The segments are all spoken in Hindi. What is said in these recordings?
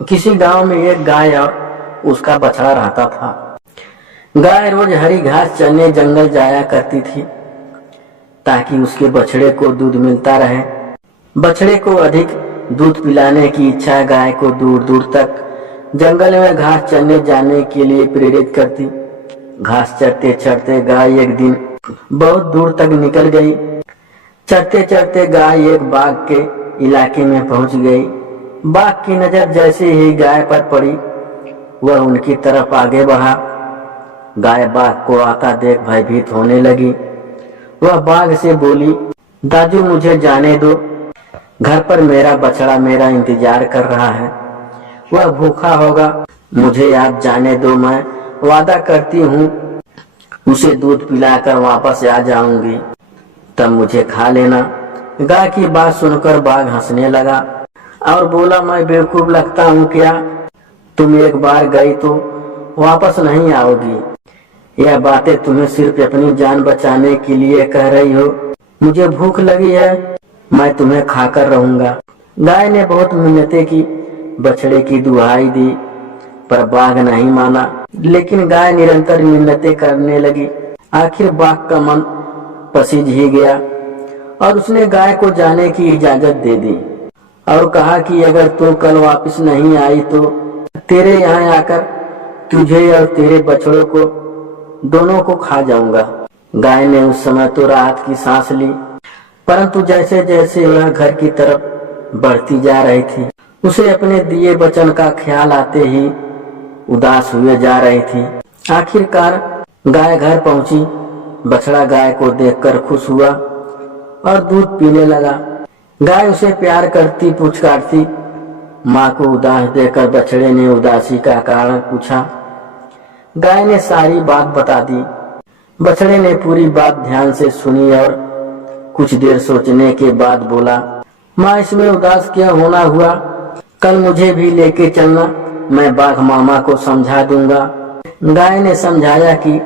किसी गांव में एक गाय और उसका बछड़ा रहता था। गाय रोज हरी घास चरने जंगल जाया करती थी ताकि उसके बछड़े को दूध मिलता रहे। बछड़े को अधिक दूध पिलाने की इच्छा गाय को दूर दूर तक जंगल में घास चरने जाने के लिए प्रेरित करती। घास चरते चरते गाय एक दिन बहुत दूर तक निकल गई। चरते चरते गाय एक बाघ के इलाके में पहुंच गई। बाघ की नजर जैसे ही गाय पर पड़ी वह उनकी तरफ आगे बढ़ा। गाय बाघ को आता देख भयभीत होने लगी। वह बाघ से बोली, दाजू मुझे जाने दो, घर पर मेरा बछड़ा मेरा इंतजार कर रहा है, वह भूखा होगा, मुझे आप जाने दो, मैं वादा करती हूँ उसे दूध पिलाकर वापस आ जाऊंगी, तब मुझे खा लेना। गाय की बात सुनकर बाघ हंसने लगा और बोला, मैं बेवकूफ लगता हूँ क्या? तुम एक बार गई तो वापस नहीं आओगी। यह बातें तुम्हें सिर्फ अपनी जान बचाने के लिए कह रही हो। मुझे भूख लगी है, मैं तुम्हें खाकर रहूंगा। गाय ने बहुत मिन्नतें की, बछड़े की दुहाई दी, पर बाघ नहीं माना। लेकिन गाय निरंतर मिन्नतें करने लगी। आखिर बाघ का मन पसीज ही गया और उसने गाय को जाने की इजाजत दे दी और कहा कि अगर तू कल वापस नहीं आई तो तेरे यहाँ आकर तुझे और तेरे बछड़ों को दोनों को खा जाऊंगा। गाय ने उस समय तो राहत की सांस ली, परंतु जैसे जैसे वह घर की तरफ बढ़ती जा रही थी उसे अपने दिए वचन का ख्याल आते ही उदास हुए जा रही थी। आखिरकार गाय घर पहुंची। बछड़ा गाय को देखकर खुश हुआ और दूध पीने लगा। गाय उसे प्यार करती पुचकारती। माँ को उदास देखकर बछड़े ने उदासी का कारण पूछा। गाय ने सारी बात बता दी। बछड़े ने पूरी बात ध्यान से सुनी और कुछ देर सोचने के बाद बोला, माँ इसमें उदास क्या होना हुआ, कल मुझे भी लेके चलना, मैं बाघ मामा को समझा दूंगा। गाय ने समझाया कि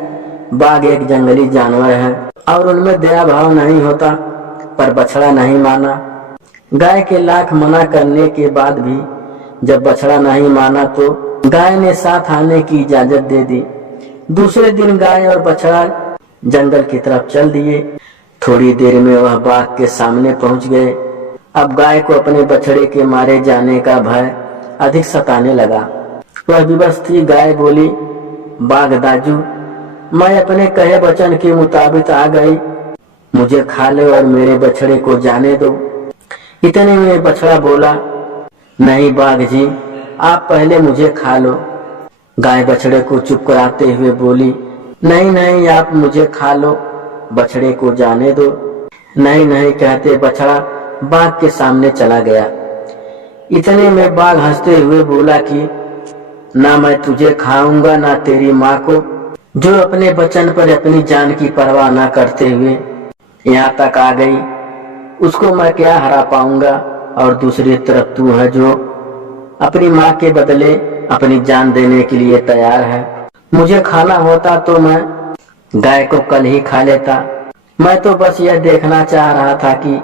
बाघ एक जंगली जानवर है और उनमें दया भाव नहीं होता, पर बछड़ा नहीं माना। गाय के लाख मना करने के बाद भी जब बछड़ा नहीं माना तो गाय ने साथ आने की इजाजत दे दी। दूसरे दिन गाय और बछड़ा जंगल की तरफ चल दिए। थोड़ी देर में वह बाघ के सामने पहुंच गए। अब गाय को अपने बछड़े के मारे जाने का भय अधिक सताने लगा। वह विवश थी। गाय बोली, बाघ दाजू, मैं अपने कहे वचन के मुताबिक आ गई, मुझे खा ले और मेरे बछड़े को जाने दो। इतने में बछड़ा बोला, नहीं बाघ जी, आप पहले मुझे खा लो। गाय बछड़े को चुप कराते हुए बोली, नहीं नहीं, आप मुझे खा लो, बछड़े को जाने दो। नहीं नहीं कहते बछड़ा बाघ के सामने चला गया। इतने में बाघ हंसते हुए बोला कि ना मैं तुझे खाऊंगा ना तेरी माँ को, जो अपने वचन पर अपनी जान की परवाह न करते हुए यहाँ तक आ गई, उसको मैं क्या हरा पाऊंगा। और दूसरी तरफ तू है जो अपनी माँ के बदले अपनी जान देने के लिए तैयार है। मुझे खाना होता तो मैं गाय को कल ही खा लेता। मैं तो बस यह देखना चाह रहा था कि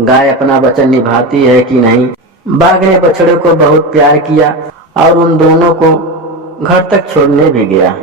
गाय अपना वचन निभाती है कि नहीं। बाघ ने बछड़े को बहुत प्यार किया और उन दोनों को घर तक छोड़ने भी गया।